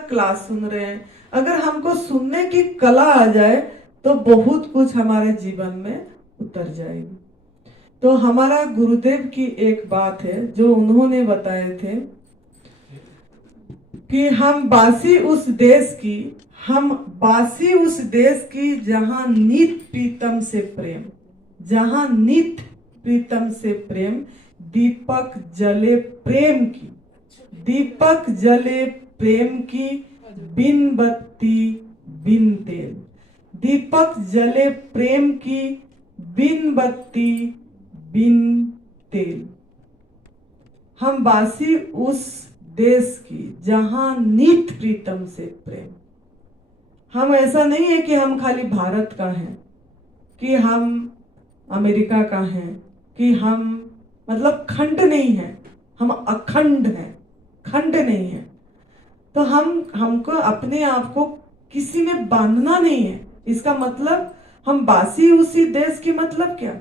Class सुन रहे हैं, अगर हमको सुनने की कला आ जाए तो बहुत कुछ हमारे जीवन में उतर जाएगी। तो हमारा गुरुदेव की एक बात है जो उन्होंने बताए थे कि हम बासी उस देश की जहां नित प्रीतम से प्रेम, जहां नित प्रीतम से प्रेम, दीपक जले प्रेम की, दीपक जले प्रेम की, बिन बत्ती बिन तेल, दीपक जले प्रेम की, बिन बत्ती बिन तेल। हम बासी उस देश की जहां नित प्रीतम से प्रेम। हम ऐसा नहीं है कि हम खाली भारत का हैं, कि हम अमेरिका का हैं, कि हम मतलब खंड नहीं है, हम अखंड हैं, खंड नहीं है। तो हमको अपने आप को किसी में बांधना नहीं है। इसका मतलब हम बासी उसी देश की मतलब क्या,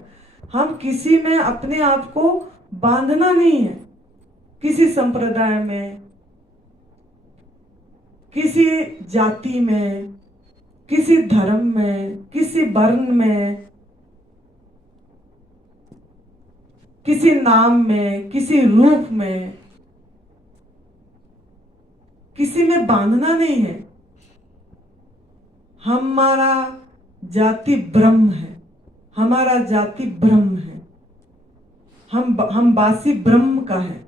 हम किसी में अपने आप को बांधना नहीं है, किसी संप्रदाय में, किसी जाति में, किसी धर्म में, किसी वर्ण में, किसी नाम में, किसी रूप में, किसी में बांधना नहीं है। हमारा जाति ब्रह्म है, हमारा जाति ब्रह्म है, हम बासी ब्रह्म का है।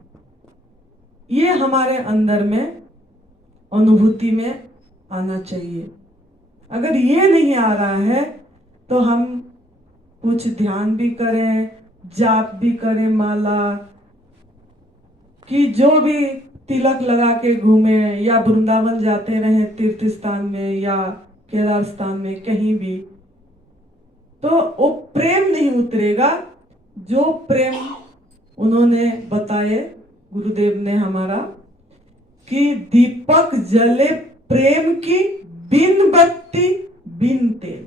ये हमारे अंदर में अनुभूति में आना चाहिए। अगर ये नहीं आ रहा है तो हम कुछ ध्यान भी करें, जाप भी करें, माला कि जो भी तिलक लगा के घूमे या वृंदावन जाते रहे तीर्थ स्थान में या केदार स्थान में, कहीं भी, तो वो प्रेम नहीं उतरेगा जो प्रेम उन्होंने बताए गुरुदेव ने हमारा, कि दीपक जले प्रेम की, बिन बत्ती बिन तेल,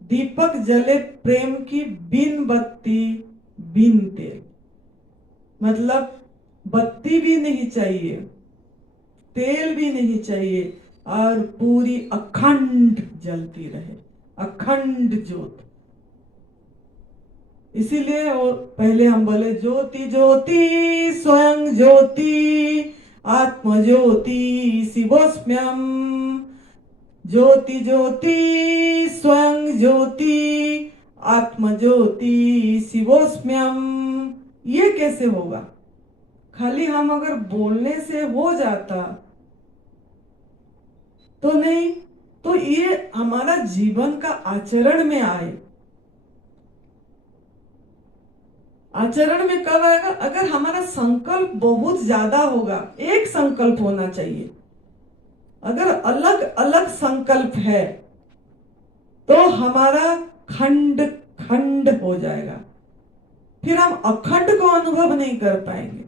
दीपक जले प्रेम की, बिन बत्ती बिन तेल। मतलब बत्ती भी नहीं चाहिए, तेल भी नहीं चाहिए, और पूरी अखंड जलती रहे, अखंड ज्योत। इसीलिए वो पहले हम बोले ज्योति ज्योति स्वयं ज्योति आत्म ज्योति शिवोस्म्यम, ज्योति ज्योति स्वयं ज्योति आत्म ज्योति शिवोस्म्यम। ये कैसे होगा? खाली हम अगर बोलने से हो जाता तो नहीं, तो ये हमारा जीवन का आचरण में आए। आचरण में कब आएगा? अगर हमारा संकल्प बहुत ज्यादा होगा। एक संकल्प होना चाहिए। अगर अलग अलग संकल्प है तो हमारा खंड खंड हो जाएगा, फिर हम अखंड को अनुभव नहीं कर पाएंगे।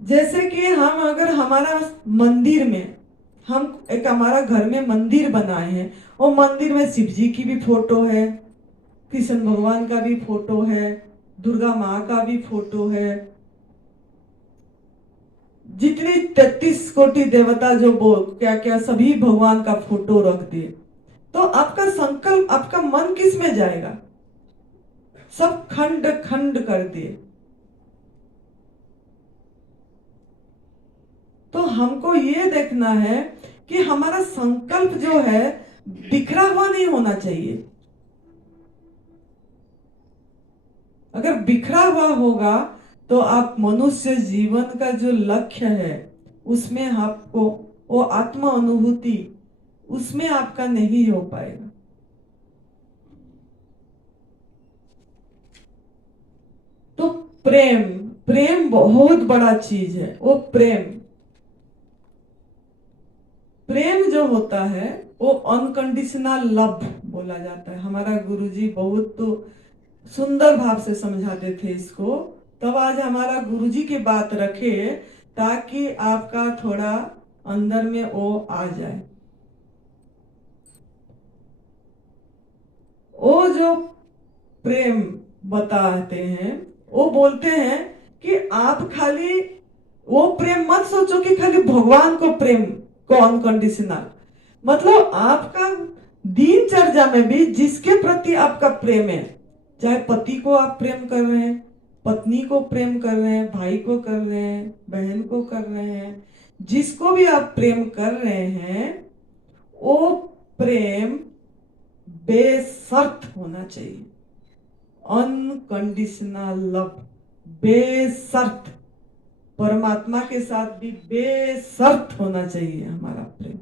जैसे कि हम अगर हमारा मंदिर में, हम एक हमारा घर में मंदिर बनाए हैं और मंदिर में शिव जी की भी फोटो है, कृष्ण भगवान का भी फोटो है, दुर्गा माँ का भी फोटो है, जितनी 33 कोटि देवता जो बोल क्या क्या सभी भगवान का फोटो रख दिए, तो आपका संकल्प, आपका मन किस में जाएगा? सब खंड खंड कर दिए। तो हमको ये देखना है कि हमारा संकल्प जो है बिखरा हुआ नहीं होना चाहिए। अगर बिखरा हुआ होगा तो आप मनुष्य जीवन का जो लक्ष्य है उसमें आपको वो आत्मा अनुभूति, उसमें आपका नहीं हो पाएगा। तो प्रेम, प्रेम बहुत बड़ा चीज है। वो प्रेम, प्रेम जो होता है वो अनकंडीशनल लव बोला जाता है। हमारा गुरुजी बहुत तो सुंदर भाव से समझाते थे इसको, तब आज हमारा गुरुजी की बात रखे ताकि आपका थोड़ा अंदर में वो आ जाए। वो जो प्रेम बताते हैं, वो बोलते हैं कि आप खाली वो प्रेम मत सोचो कि खाली भगवान को प्रेम को अनकंडीशनल, मतलब आपका दिनचर्या में भी जिसके प्रति आपका प्रेम है, चाहे पति को आप प्रेम कर रहे हैं, पत्नी को प्रेम कर रहे हैं, भाई को कर रहे हैं, बहन को कर रहे हैं, जिसको भी आप प्रेम कर रहे हैं, वो प्रेम बेशर्त होना चाहिए, अनकंडीशनल लव, बेशर्त। परमात्मा के साथ भी बेशर्त होना चाहिए हमारा प्रेम,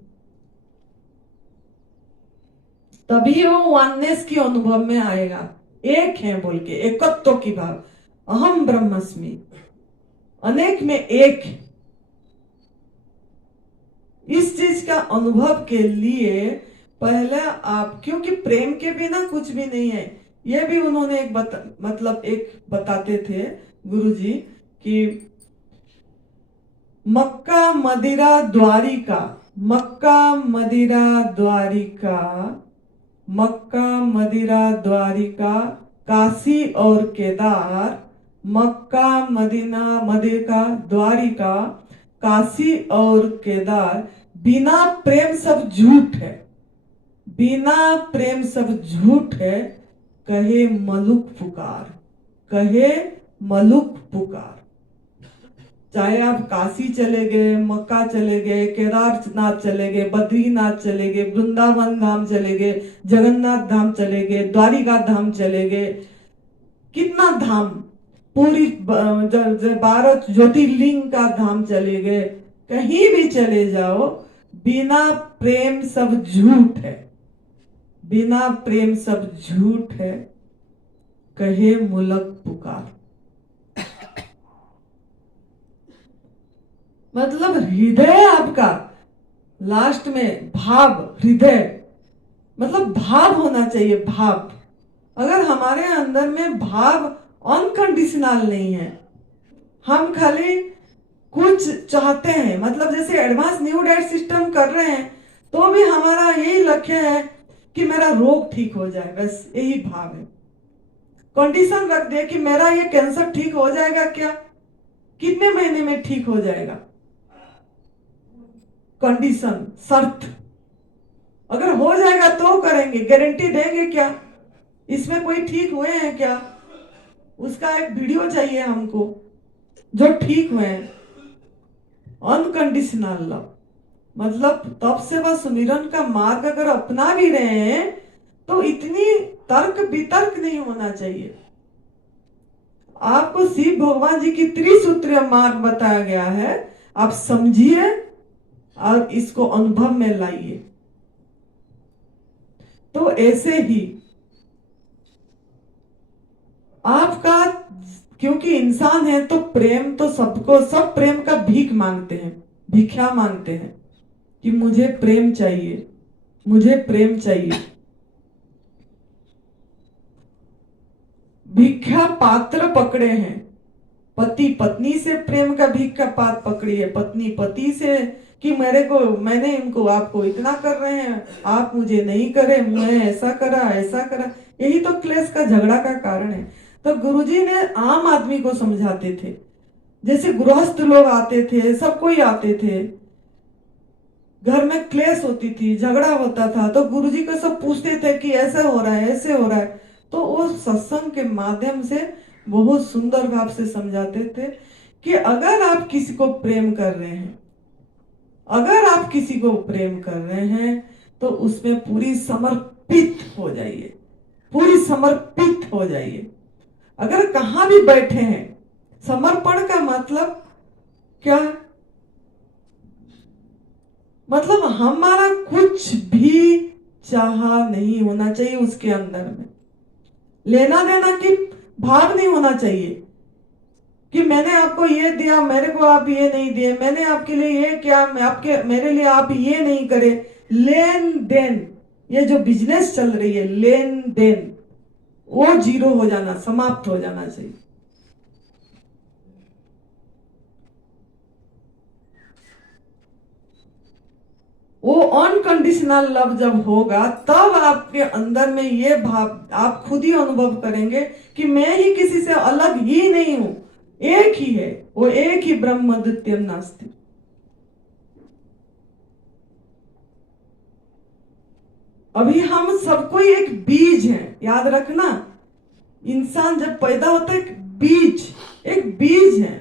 तभी वो वननेस की अनुभव में आएगा। एक है बोल के, एकत्व की भाव, अहम ब्रह्मस्मि, अनेक में एक। इस चीज का अनुभव के लिए पहले आप, क्योंकि प्रेम के बिना कुछ भी नहीं है, ये भी उन्होंने एक बताते थे गुरुजी कि मक्का मदिरा द्वारिका, मक्का मदिरा द्वारिका, मक्का मदिरा द्वारिका, काशी और केदार, मक्का मदीना मदिरा द्वारिका, काशी और केदार, बिना प्रेम सब झूठ है, बिना प्रेम सब झूठ है, कहे मलुक पुकार, कहे मलुक पुकार। चाहे आप काशी चले गए, मक्का चले गए, केदारनाथ चले गए, बद्रीनाथ चले गए, वृंदावन धाम चले गए, जगन्नाथ धाम चले गए, द्वारिका धाम चले गए, कितना धाम, पूरी 12 ज्योतिर्लिंग का धाम चले गए, कहीं भी चले जाओ, बिना प्रेम सब झूठ है, बिना प्रेम सब झूठ है, कहे मुलक पुकार। मतलब हृदय आपका, लास्ट में भाव, हृदय मतलब भाव होना चाहिए, भाव। अगर हमारे अंदर में भाव अनकंडीशनल नहीं है, हम खाली कुछ चाहते हैं, मतलब जैसे एडवांस न्यू डाइट सिस्टम कर रहे हैं, तो भी हमारा यही लक्ष्य है कि मेरा रोग ठीक हो जाए, बस यही भाव है। कंडीशन रख दे कि मेरा ये कैंसर ठीक हो जाएगा क्या, कितने महीने में ठीक हो जाएगा, कंडीशन, शर्त। अगर हो जाएगा तो करेंगे, गारंटी देंगे क्या, इसमें कोई ठीक हुए हैं क्या, उसका एक वीडियो चाहिए हमको जो ठीक हुए हैं। अनकंडीशनल लव मतलब तप सेवा सुमिरन का मार्ग अगर अपना भी रहे हैं तो इतनी तर्क वितर्क नहीं होना चाहिए। आपको शिव भगवान जी की त्रिसूत्रीय मार्ग बताया गया है, आप समझिए और इसको अनुभव में लाइए। तो ऐसे ही आपका, क्योंकि इंसान है तो प्रेम तो सबको, सब प्रेम का भीख मांगते हैं, भिक्षा मांगते हैं कि मुझे प्रेम चाहिए, मुझे प्रेम चाहिए। भिक्षा पात्र पकड़े हैं, पति पत्नी से प्रेम का भीख का पात्र पकड़ी है, पत्नी पति से कि मैंने इनको, आपको इतना कर रहे हैं, आप मुझे नहीं करे, मैं ऐसा करा, यही तो क्लेश का झगड़ा का कारण है। तो गुरुजी ने आम आदमी को समझाते थे, जैसे गृहस्थ लोग आते थे, सब कोई आते थे, घर में क्लेश होती थी, झगड़ा होता था, तो गुरुजी को सब पूछते थे कि ऐसा हो रहा है, ऐसे हो रहा है। तो वो सत्संग के माध्यम से बहुत सुंदर भाव से समझाते थे कि अगर आप किसी को प्रेम कर रहे हैं, अगर आप किसी को प्रेम कर रहे हैं तो उसमें पूरी समर्पित हो जाइए, पूरी समर्पित हो जाइए। अगर कहां भी बैठे हैं, समर्पण का मतलब क्या, मतलब हमारा कुछ भी चाह नहीं होना चाहिए उसके अंदर में, लेना देना की भाव नहीं होना चाहिए कि मैंने आपको ये दिया, मेरे को आप ये नहीं दिए, मैंने आपके लिए ये किया, मेरे लिए आप ये नहीं करे। लेन देन, ये जो बिजनेस चल रही है, लेन देन, वो जीरो हो जाना, समाप्त हो जाना चाहिए। वो अनकंडीशनल लव जब होगा तब आपके अंदर में ये भाव आप खुद ही अनुभव करेंगे कि मैं ही किसी से अलग ही नहीं हूं, एक ही है, वो एक ही ब्रह्म द्वितीयम नास्ति। अभी हम सबको एक बीज है, याद रखना। इंसान जब पैदा होता है एक बीज है,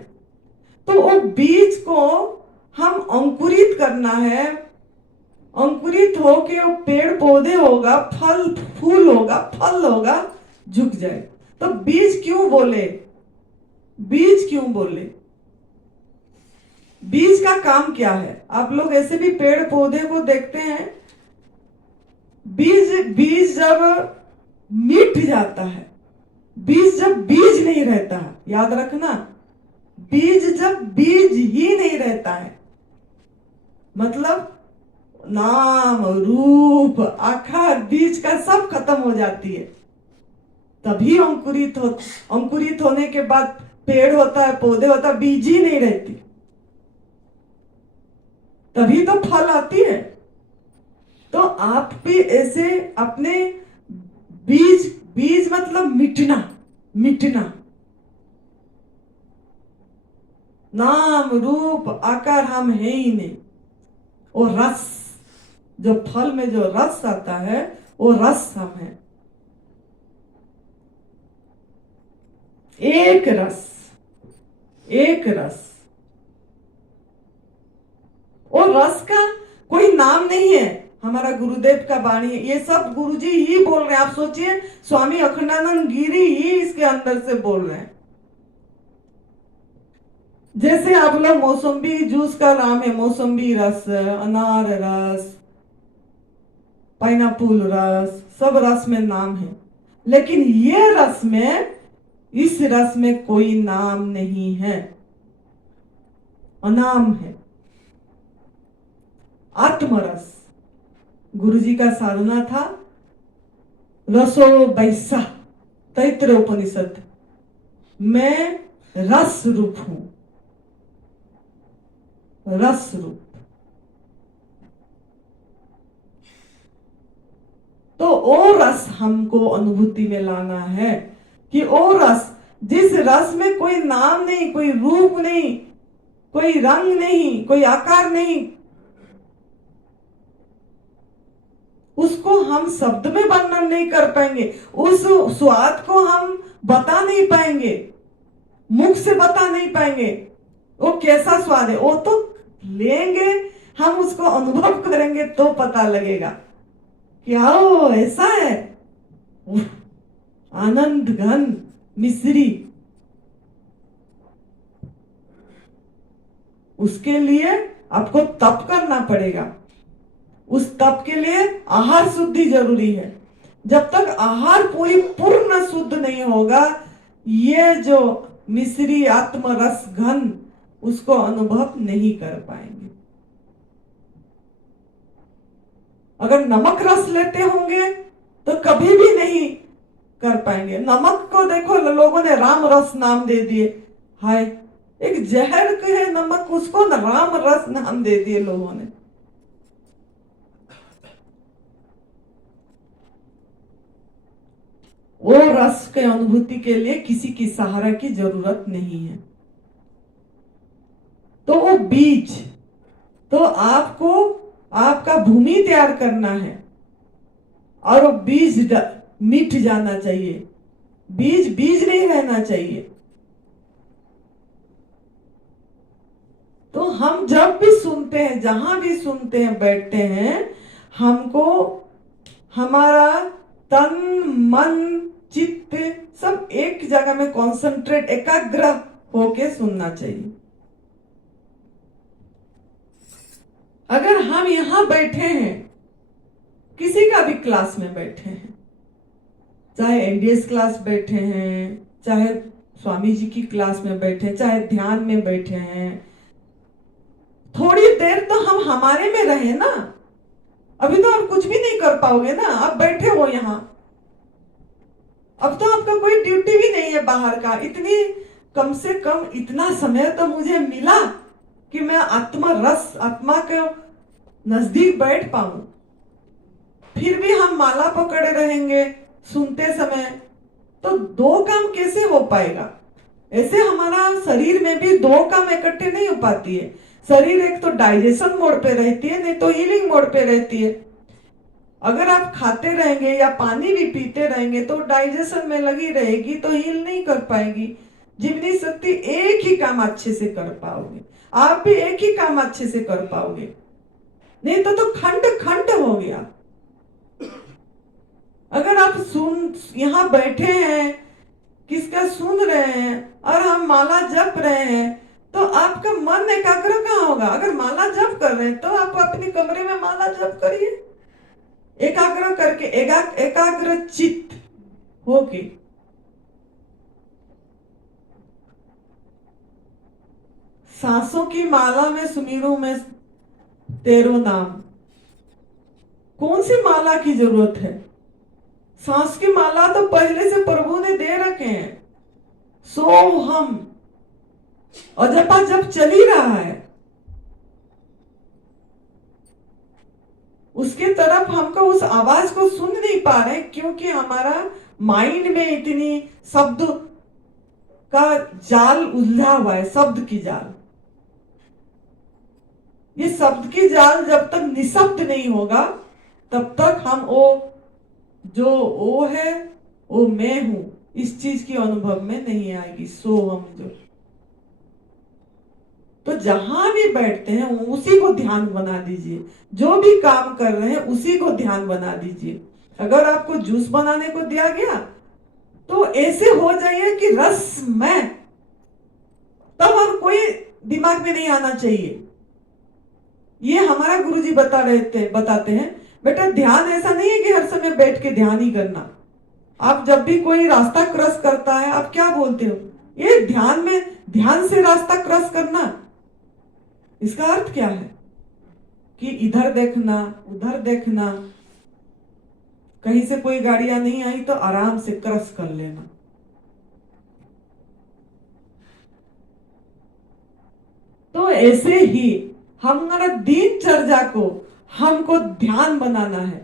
तो वो बीज को हम अंकुरित करना है। अंकुरित होके वो पेड़ पौधे होगा, फल फूल होगा, फल होगा, झुक जाए। तो बीज क्यों बोले? बीज क्यों बोले? बीज का काम क्या है? आप लोग ऐसे भी पेड़ पौधे को देखते हैं, बीज जब मिट जाता है, बीज जब बीज नहीं रहता, याद रखना, बीज जब बीज ही नहीं रहता है, मतलब नाम रूप आकार बीज का सब खत्म हो जाती है, तभी अंकुरित होने के बाद पेड़ होता है, पौधे होता है, बीज ही नहीं रहती, तभी तो फल आती है। तो आप भी ऐसे अपने बीज मतलब मिटना, नाम रूप आकार हम है ही नहीं। और रस, जो फल में जो रस आता है, वो रस हम है। एक रस। और रस का कोई नाम नहीं है, हमारा गुरुदेव का वाणी है, ये सब गुरुजी ही बोल रहे हैं। आप सोचिए, स्वामी अखंडानंद गिरी ही इसके अंदर से बोल रहे हैं। जैसे आप लोग मौसम्बी जूस का नाम है, मौसम्बी रस, अनार रस, पाइनएप्पल रस, सब रस में नाम है, लेकिन ये रस में, इस रस में कोई नाम नहीं है, अनाम है, आत्मरस। गुरुजी का साधना था रसो वैसा, तैतृय उपनिषद, मैं रस रूप हूं, रस रूप। तो वो रस हमको अनुभूति में लाना है, कि वो रस, जिस रस में कोई नाम नहीं, कोई रूप नहीं, कोई रंग नहीं, कोई आकार नहीं, उसको हम शब्द में वर्णन नहीं कर पाएंगे, उस स्वाद को हम बता नहीं पाएंगे, मुख से बता नहीं पाएंगे वो कैसा स्वाद है। वो तो लेंगे, हम उसको अनुभव करेंगे तो पता लगेगा क्या वो ऐसा है। आनंद घन मिश्री, उसके लिए आपको तप करना पड़ेगा। उस तप के लिए आहार शुद्धि जरूरी है। जब तक आहार पूर्ण शुद्ध नहीं होगा, ये जो मिश्री आत्म रस घन, उसको अनुभव नहीं कर पाएंगे। अगर नमक रस लेते होंगे तो कभी भी नहीं कर पाएंगे। नमक को देखो, लोगों ने राम रस नाम दे दिए, हाय, एक जहर के है नमक, उसको राम रस नाम दे दिए लोगों ने। वो रस के अनुभूति के लिए किसी की सहारा की जरूरत नहीं है। तो वो बीज, तो आपको आपका भूमि तैयार करना है, और वो बीज मिट जाना चाहिए, बीज नहीं रहना चाहिए। तो हम जब भी सुनते हैं, जहां भी सुनते हैं, बैठते हैं, हमको हमारा तन मन चित्त सब एक जगह में कॉन्सेंट्रेट, एकाग्र होके सुनना चाहिए। अगर हम यहां बैठे हैं, किसी का भी क्लास में बैठे हैं, चाहे एनडीएस क्लास बैठे हैं, चाहे स्वामी जी की क्लास में बैठे हैं, चाहे ध्यान में बैठे हैं, थोड़ी देर तो हम हमारे में रहे ना। अभी तो आप कुछ भी नहीं कर पाओगे ना, आप बैठे हो यहां, अब तो आपका कोई ड्यूटी भी नहीं है बाहर का। इतनी, कम से कम इतना समय तो मुझे मिला कि मैं आत्मा के नजदीक बैठ पाऊं। फिर भी हम माला पकड़े रहेंगे सुनते समय, तो दो काम कैसे हो पाएगा? ऐसे हमारा शरीर में भी दो काम इकट्ठे नहीं हो पाती है। शरीर एक तो डाइजेशन मोड पे रहती है, नहीं तो हीलिंग मोड पे रहती है। अगर आप खाते रहेंगे या पानी भी पीते रहेंगे तो डाइजेशन में लगी रहेगी तो हील नहीं कर पाएगी। जीवनी शक्ति एक ही काम अच्छे से कर पाओगे, आप भी एक ही काम अच्छे से कर पाओगे, नहीं तो खंड खंड हो गया। अगर आप यहाँ बैठे हैं, किसका सुन रहे हैं और हम माला जप रहे हैं, तो आपका मन एकाग्र कहाँ होगा? अगर माला जप कर रहे हैं तो आप अपने कमरे में माला जप करिए, एकाग्र करके, एकाग्र चित्त होके। सांसों की माला में सुमिरू में तेरो नाम। कौन सी माला की जरूरत है? सांस की माला तो पहले से प्रभु ने दे रखे हैं। सो हम और जब चल ही रहा है, उसके तरफ हमको उस आवाज को सुन नहीं पा रहे, क्योंकि हमारा माइंड में इतनी शब्द का जाल उलझा हुआ है, शब्द की जाल। ये शब्द की जाल जब तक निशब्द नहीं होगा तब तक हम वो है, वो मैं हूं, इस चीज की अनुभव में नहीं आएगी। सो हम जो तो जहां भी बैठते हैं उसी को ध्यान बना दीजिए, जो भी काम कर रहे हैं उसी को ध्यान बना दीजिए। अगर आपको जूस बनाने को दिया गया तो ऐसे हो जाइए कि रस मैं, तब और कोई दिमाग में नहीं आना चाहिए। ये हमारा गुरुजी बताते हैं, बेटा ध्यान ऐसा नहीं है कि हर समय बैठ के ध्यान ही करना। आप जब भी कोई रास्ता क्रॉस करता है, आप क्या बोलते हो? ये ध्यान से रास्ता क्रॉस करना। इसका अर्थ क्या है? कि इधर देखना, उधर देखना, कहीं से कोई गाड़ियां नहीं आई तो आराम से क्रॉस कर लेना। तो ऐसे ही हमारा दिनचर्या को हमको ध्यान बनाना है।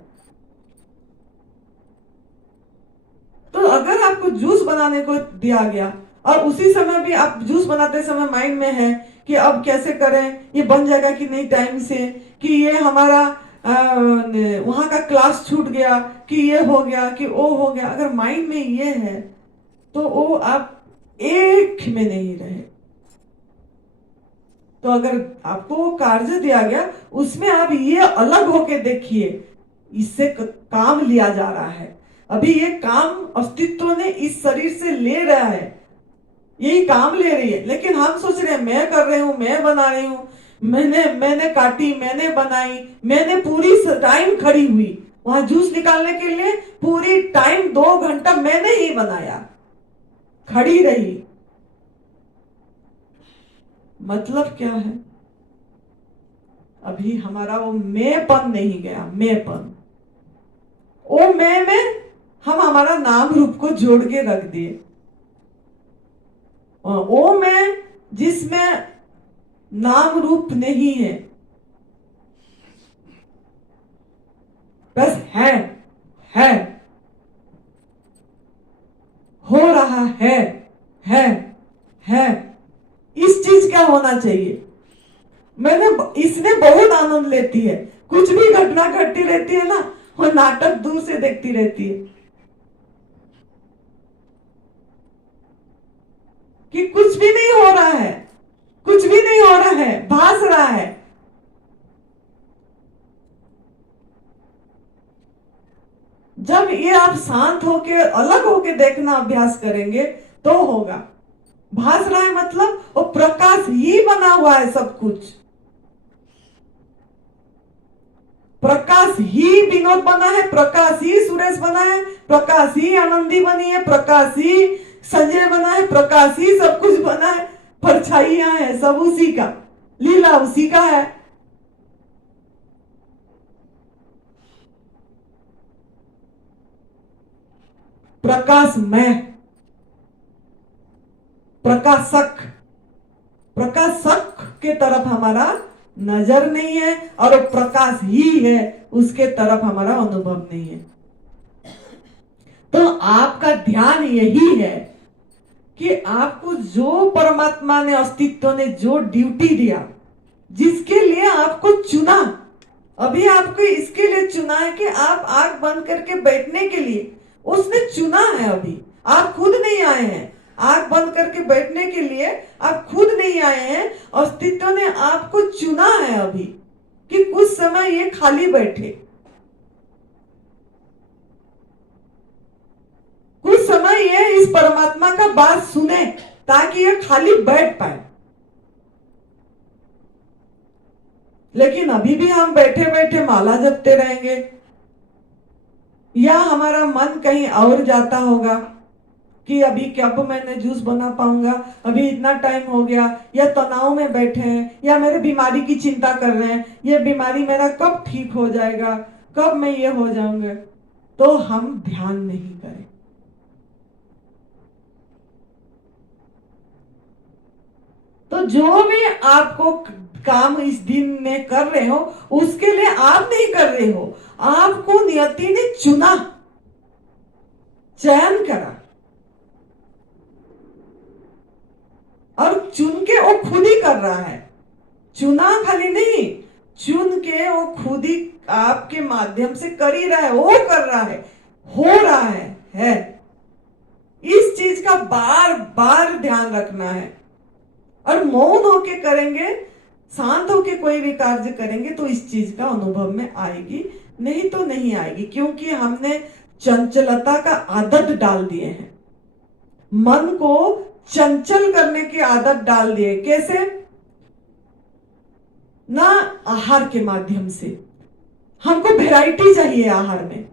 तो अगर आपको जूस बनाने को दिया गया और उसी समय भी आप जूस बनाते समय माइंड में है कि अब कैसे करें, ये बन जाएगा कि नहीं टाइम से, कि ये हमारा वहां का क्लास छूट गया, कि ये हो गया, कि वो हो गया, अगर माइंड में ये है तो वो आप एक में नहीं रहे। तो अगर आपको वो कार्य दिया गया उसमें आप ये अलग होके देखिए, इससे काम लिया जा रहा है। अभी ये काम अस्तित्व ने इस शरीर से ले रहा है, यही काम ले रही है, लेकिन हम सोच रहे हैं मैं कर रही हूं, मैं बना रही हूं, मैंने काटी, मैंने बनाई, मैंने पूरी टाइम खड़ी हुई वहां जूस निकालने के लिए, पूरी टाइम 2 घंटा मैंने ही बनाया, खड़ी रही। मतलब क्या है? अभी हमारा वो मैंपन नहीं गया, मैंपन। ओ मैं में हम हमारा नाम रूप को जोड़ के रख दिए। ओ मैं जिसमें नाम रूप नहीं है, बस है, हो रहा है। इस चीज का होना चाहिए। इसने बहुत आनंद लेती है। कुछ भी घटना घटती रहती है ना, वो नाटक दूर से देखती रहती है कि कुछ भी नहीं हो रहा है, कुछ भी नहीं हो रहा है, भास रहा है। जब ये आप शांत होके, अलग होके देखना अभ्यास करेंगे तो होगा। भास रहा है मतलब वो प्रकाश ही बना हुआ है, सब कुछ प्रकाश ही विनोद बना है, प्रकाश ही सुरेश बना है, प्रकाश ही आनंदी बनी है, प्रकाश ही संजय बना है, प्रकाश ही सब कुछ बना है। परछाइयां है, सब उसी का, लीला उसी का है। प्रकाश मैं, प्रकाशक के तरफ हमारा नजर नहीं है, और प्रकाश ही है, उसके तरफ हमारा अनुभव नहीं है। तो आपका ध्यान यही है कि आपको जो परमात्मा ने, अस्तित्व ने जो ड्यूटी दिया, जिसके लिए आपको चुना, अभी आपको इसके लिए चुना है कि आप आंख बंद करके बैठने के लिए उसने चुना है। अभी आप खुद नहीं आए हैं आंख बंद करके बैठने के लिए, आप खुद नहीं आए हैं। अस्तित्व ने आपको चुना है अभी कि कुछ समय ये खाली बैठे, कुछ समय ये इस परमात्मा का बात सुने, ताकि ये खाली बैठ पाए। लेकिन अभी भी हम बैठे बैठे माला जपते रहेंगे, या हमारा मन कहीं और जाता होगा कि अभी कब मैंने जूस बना पाऊंगा, अभी इतना टाइम हो गया, या तनाव में बैठे हैं, या मेरे बीमारी की चिंता कर रहे हैं, ये बीमारी मेरा कब ठीक हो जाएगा, कब मैं ये हो जाऊंगा, तो हम ध्यान नहीं करें। तो जो भी आपको काम इस दिन में कर रहे हो, उसके लिए आप नहीं कर रहे हो, आपको नियति ने चुना, चयन करा, और चुन के वो खुद ही कर रहा है। चुना खाली नहीं, चुन के वो खुद ही आपके माध्यम से कर ही रहा है, वो कर रहा है, हो रहा है। इस चीज का बार बार ध्यान रखना है। और मौन होके करेंगे, शांत होके कोई भी कार्य करेंगे तो इस चीज का अनुभव में आएगी, नहीं तो नहीं आएगी। क्योंकि हमने चंचलता का आदत डाल दिए हैं, मन को चंचल करने की आदत डाल दिए। कैसे? ना आहार के माध्यम से, हमको वैरायटी चाहिए आहार में,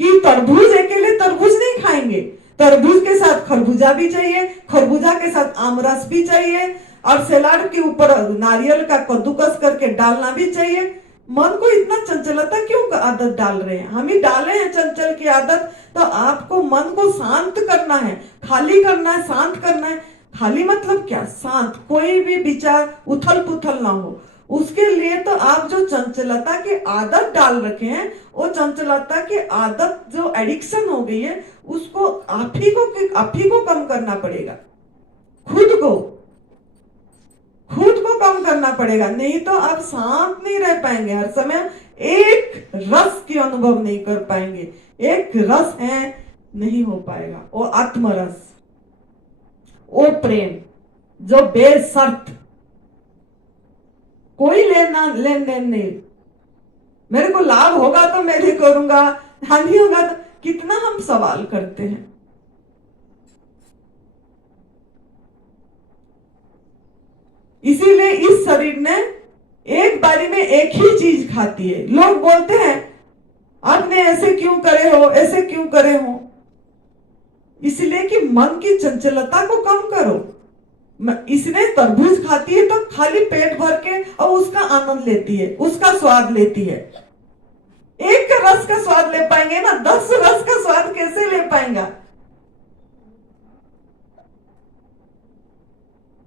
कि तरबूज अकेले तरबूज नहीं खाएंगे, तरबूज के साथ खरबूजा भी चाहिए, खरबूजा के साथ आमरस भी चाहिए, और सलाद के ऊपर नारियल का कद्दूकस करके डालना भी चाहिए। मन को इतना चंचलता क्यों आदत डाल रहे हैं? हम ही डाले हैं चंचल की आदत। तो आपको मन को शांत करना है, खाली करना है, शांत करना है। खाली मतलब क्या? शांत, कोई भी विचार उथल पुथल ना हो। उसके लिए तो आप जो चंचलता की आदत डाल रखे हैं, वो चंचलता की आदत जो एडिक्शन हो गई है, उसको आप ही को कम करना पड़ेगा। खुद को कम करना पड़ेगा, नहीं तो आप शांत नहीं रह पाएंगे। हर समय एक रस की अनुभव नहीं कर पाएंगे। एक रस है, नहीं हो पाएगा, वो आत्मरस, वो प्रेम जो बेशर्त, कोई लेन देन नहीं। मेरे को लाभ होगा तो मैं भी करूंगा, हानि होगा तो, कितना हम सवाल करते हैं। इसीलिए इस शरीर ने एक बारी में एक ही चीज खाती है। लोग बोलते हैं आपने ऐसे क्यों करे हो, ऐसे क्यों करे हो? इसलिए कि मन की चंचलता को कम करो। इसने तरबूज खाती है तो खाली पेट भर के और उसका आनंद लेती है, उसका स्वाद लेती है। एक का रस का स्वाद ले पाएंगे ना, 10 रस का स्वाद कैसे ले पाएंगा?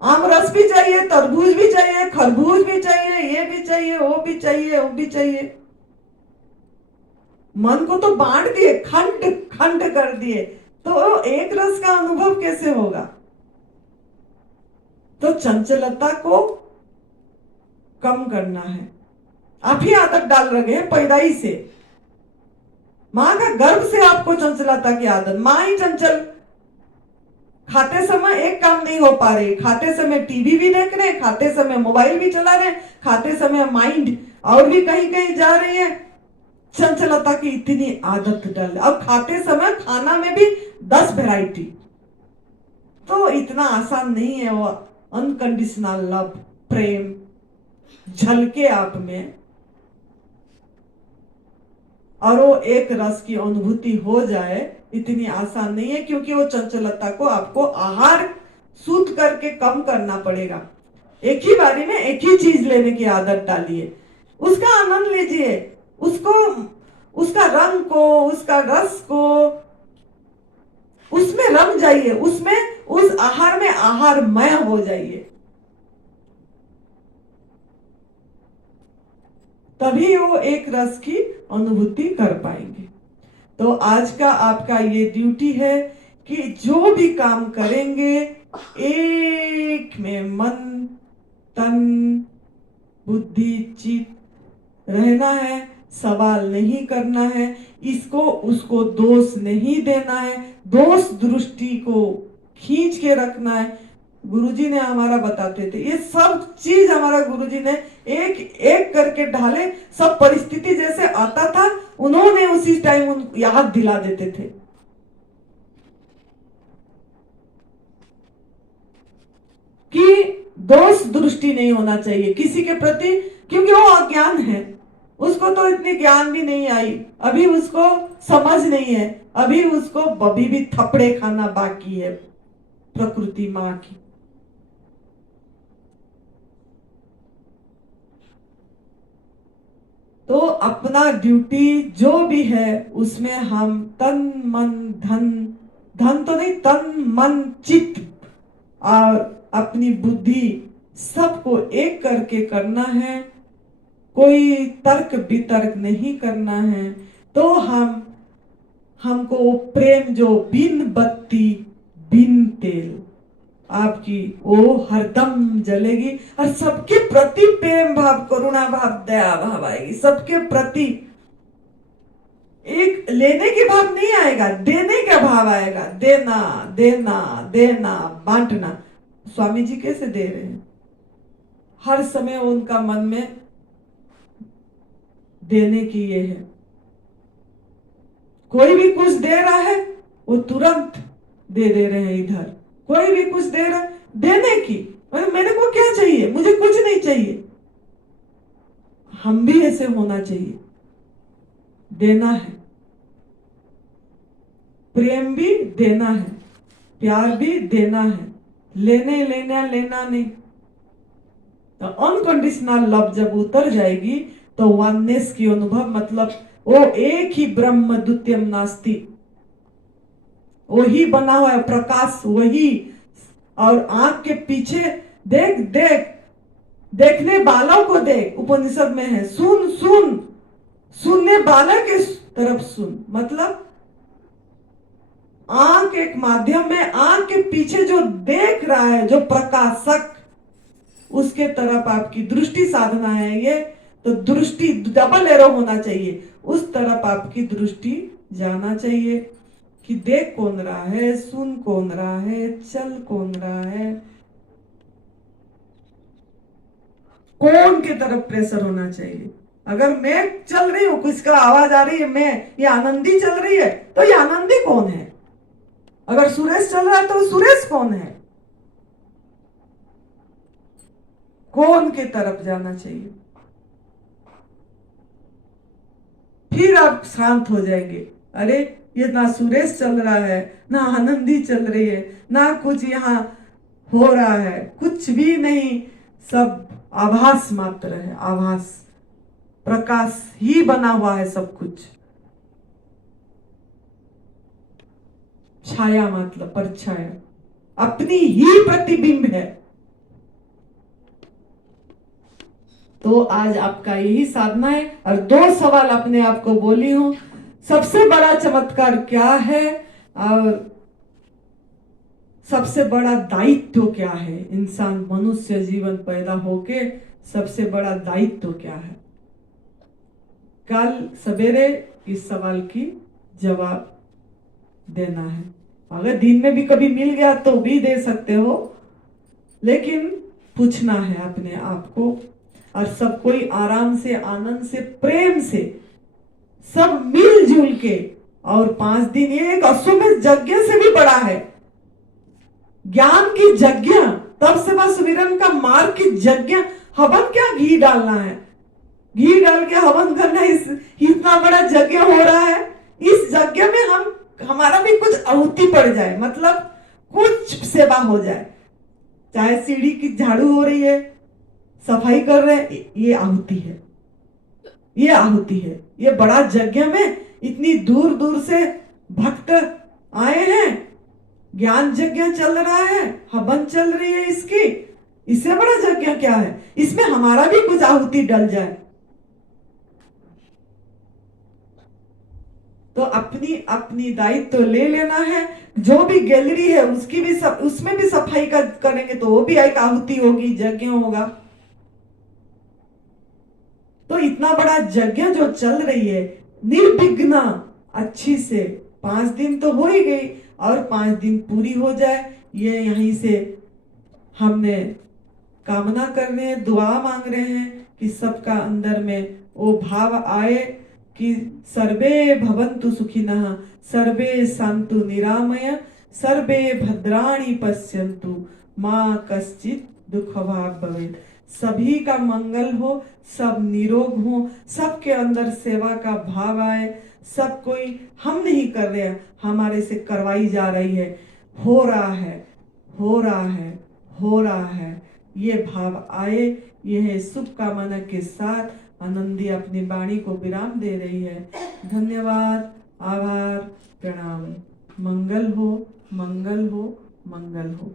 आम रस भी चाहिए, तरबूज भी चाहिए, खरबूज भी चाहिए, ये भी चाहिए, वो भी चाहिए, वो भी चाहिए। मन को तो बांट दिए, खंड खंड कर दिए, तो एक रस का अनुभव कैसे होगा? तो चंचलता को कम करना है। आप ही आदत डाल रहे हैं पैदाई से, मां का गर्भ से आपको चंचलता की आदत। मां ही चंचल, खाते समय एक काम नहीं हो पा रही, खाते समय टीवी भी देख रहे, खाते समय मोबाइल भी चला रहे, खाते समय माइंड और भी कहीं कहीं जा रही है। चंचलता की इतनी आदत डाल, अब खाते समय खाना में भी 10 वैरायटी। तो इतना आसान नहीं है वो अनकंडीशनल लव, प्रेम झलके आप में, और वो एक रस की अनुभूति हो जाए, इतनी आसान नहीं है। क्योंकि वो चंचलता को आपको आहार शुद्ध करके कम करना पड़ेगा। एक ही बारी में एक ही चीज लेने की आदत डालिए, उसका आनंद लीजिए, उसको, उसका रंग को, उसका रस को, उसमें रम जाइए, उसमें, उस आहार में आहारमय हो जाइए, तभी वो एक रस की अनुभूति कर पाएंगे। तो आज का आपका ये ड्यूटी है कि जो भी काम करेंगे एक में मन तन बुद्धि चित्त रहना है, सवाल नहीं करना है, इसको उसको दोष नहीं देना है, दोष दृष्टि को खींच के रखना है। गुरुजी ने हमारा बताते थे, ये सब चीज हमारा गुरुजी ने एक एक करके ढाले, सब परिस्थिति जैसे आता था उन्होंने उसी टाइम याद दिला देते थे। कि दोष दृष्टि नहीं होना चाहिए किसी के प्रति, क्योंकि वो अज्ञान है, उसको तो इतनी ज्ञान भी नहीं आई, अभी उसको समझ नहीं है, अभी उसको अभी भी थपड़े खाना बाकी है प्रकृति माँ की। तो अपना ड्यूटी जो भी है उसमें हम तन मन धन, धन तो नहीं, तन मन चित्त और अपनी बुद्धि सबको एक करके करना है, कोई तर्क वितर्क नहीं करना है। तो हमको प्रेम जो बिन बत्ती बिन तेल आपकी वो हरदम जलेगी, और सबके प्रति प्रेम भाव करुणा भाव दया भाव आएगी, सबके प्रति एक लेने के भाव नहीं आएगा, देने का भाव आएगा, देना देना देना बांटना। स्वामी जी कैसे दे रहे हैं, हर समय उनका मन में देने की ये है, कोई भी कुछ दे रहा है वो तुरंत दे रहे हैं इधर, कोई भी कुछ दे रहा देने की, मेरे को क्या चाहिए, मुझे कुछ नहीं चाहिए। हम भी ऐसे होना चाहिए, देना है, प्रेम भी देना है, प्यार भी देना है, लेने लेना लेना नहीं। तो अनकंडीशनल लव जब उतर जाएगी तो वननेस की अनुभव, मतलब वो एक ही ब्रह्म द्वितीयम नास्ति, वही बना हुआ है प्रकाश वही, और आंख के पीछे देख देख, देखने वालों को देख, उपनिषद में है सुन सुन, सुनने वाला के तरफ सुन, मतलब आंख एक माध्यम में, आंख के पीछे जो देख रहा है जो प्रकाशक, उसके तरफ आपकी दृष्टि साधना है ये। तो दृष्टि डबल एरो होना चाहिए, उस तरफ आपकी दृष्टि जाना चाहिए कि देख कौन रहा है, सुन कौन रहा है, चल कौन रहा है, कौन की तरफ प्रेशर होना चाहिए। अगर मैं चल रही हूं, किसका आवाज आ रही है, मैं ये आनंदी चल रही है, तो ये आनंदी कौन है, अगर सुरेश चल रहा है तो सुरेश कौन है, कौन के तरफ जाना चाहिए। फिर आप शांत हो जाएंगे, अरे ये ना सुरेश चल रहा है, ना आनंदी चल रही है, ना कुछ यहाँ हो रहा है, कुछ भी नहीं, सब आभास मात्र है, आभास, प्रकाश ही बना हुआ है सब कुछ, छाया मतलब परछाया, अपनी ही प्रतिबिंब है। तो आज आपका यही साधना है, और 2 सवाल अपने आप को बोली हूं, सबसे बड़ा चमत्कार क्या है और सबसे बड़ा दायित्व क्या है, इंसान मनुष्य जीवन पैदा होके सबसे बड़ा दायित्व क्या है। कल सवेरे इस सवाल की जवाब देना है, अगर दिन में भी कभी मिल गया तो भी दे सकते हो, लेकिन पूछना है अपने आप को, और सब कोई आराम से, आनंद से, प्रेम से, सब मिलजुल के। और 5 दिन ये एक अश्वमेध यज्ञ से भी बड़ा है, ज्ञान की यज्ञ, तब सेवा सुमिरन का मार्ग की यज्ञ। हवन क्या, घी डालना है, घी डाल के हवन करना, इतना बड़ा यज्ञ हो रहा है। इस यज्ञ में हमारा भी कुछ आहुति पड़ जाए, मतलब कुछ सेवा हो जाए, चाहे सीढ़ी की झाड़ू हो रही है, सफाई कर रहे हैं, ये आहुति है, ये आहुति है। ये बड़ा यज्ञ में इतनी दूर दूर से भक्त आए हैं, ज्ञान यज्ञ चल रहा है, हवन चल रही है इसकी, इससे बड़ा यज्ञ क्या है, इसमें हमारा भी कुछ आहुति डल जाए। तो तो अपनी अपनी दायित्व तो ले लेना है। जो भी गैलरी है उसकी भी उसमें भी सफाई करेंगे तो वो भी एक आहुति होगी, यज्ञ होगा। तो इतना बड़ा यज्ञ जो चल रही है निर्विघ्न अच्छी से 5 दिन तो हो ही गई, और 5 दिन पूरी हो जाए, ये यहीं से हमने कामना कर रहे हैं, दुआ मांग रहे हैं कि सबका अंदर में वो भाव आए कि सर्वे भवन्तु सुखिनः, सर्वे सन्तु निरामय, सर्वे भद्राणि पश्यन्तु, माँ कश्चित् दुःखभाग् भवेत्। सभी का मंगल हो, सब निरोग हो, सबके अंदर सेवा का भाव आए। सब कोई हम नहीं कर रहे हैं, हमारे से करवाई जा रही है, हो रहा है, हो रहा है, हो रहा है, ये भाव आए। यह शुभकामना के साथ आनंदी अपनी वाणी को विराम दे रही है। धन्यवाद, आभार, प्रणाम। मंगल हो, मंगल हो, मंगल हो।